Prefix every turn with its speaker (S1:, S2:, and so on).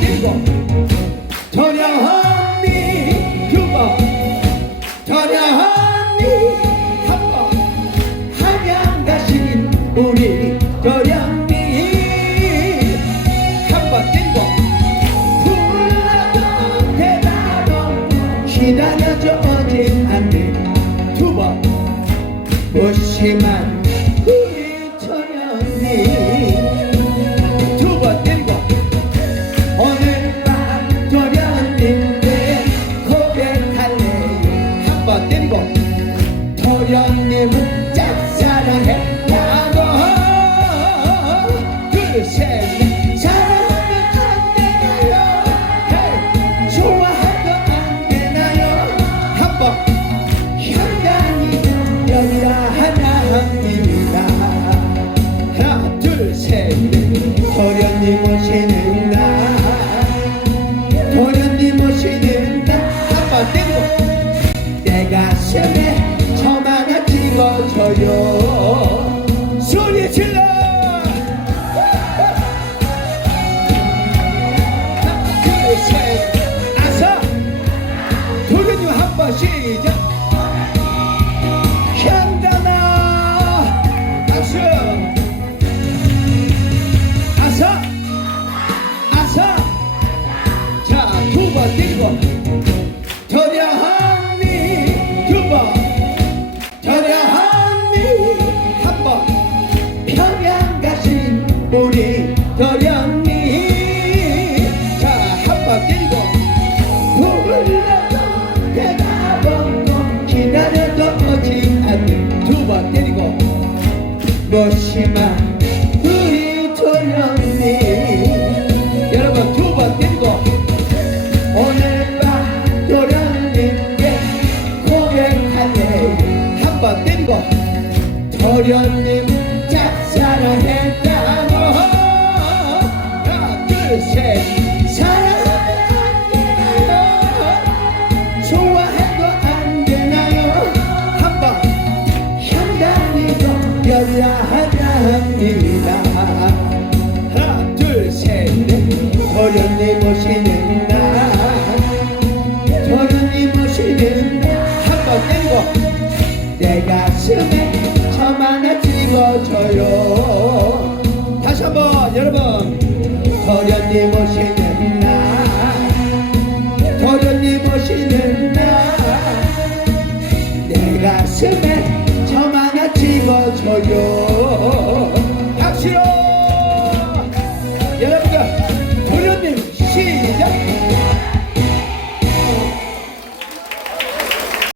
S1: 뛰고 저량한니 두번. 저량한니 한번. 한양 가신 우리 저량니 한번 뛰고 불러도 대답도 기다려줘 오지 않네 두번. 무심한 때리고 도련님은 짝사랑했다고. 둘셋 내 가슴에 점 하나 찍어줘요. 소리 질러! 둘셋 아서 도련님 한번 시작! 현단아 박수! 아서 아서! 자두 번 때리고 무심한 우리 도련님 여러분 두 번 때리고 오늘 밤 도련님께 고백할래 한 번 때리고 도련님 짝사랑했다고 하나 둘셋 내 가슴에 점 하나 찍어줘요. 다시 한번 여러분. 도련님 오시는 날 도련님 오시는 날. 내 가슴에 점 하나 찍어줘요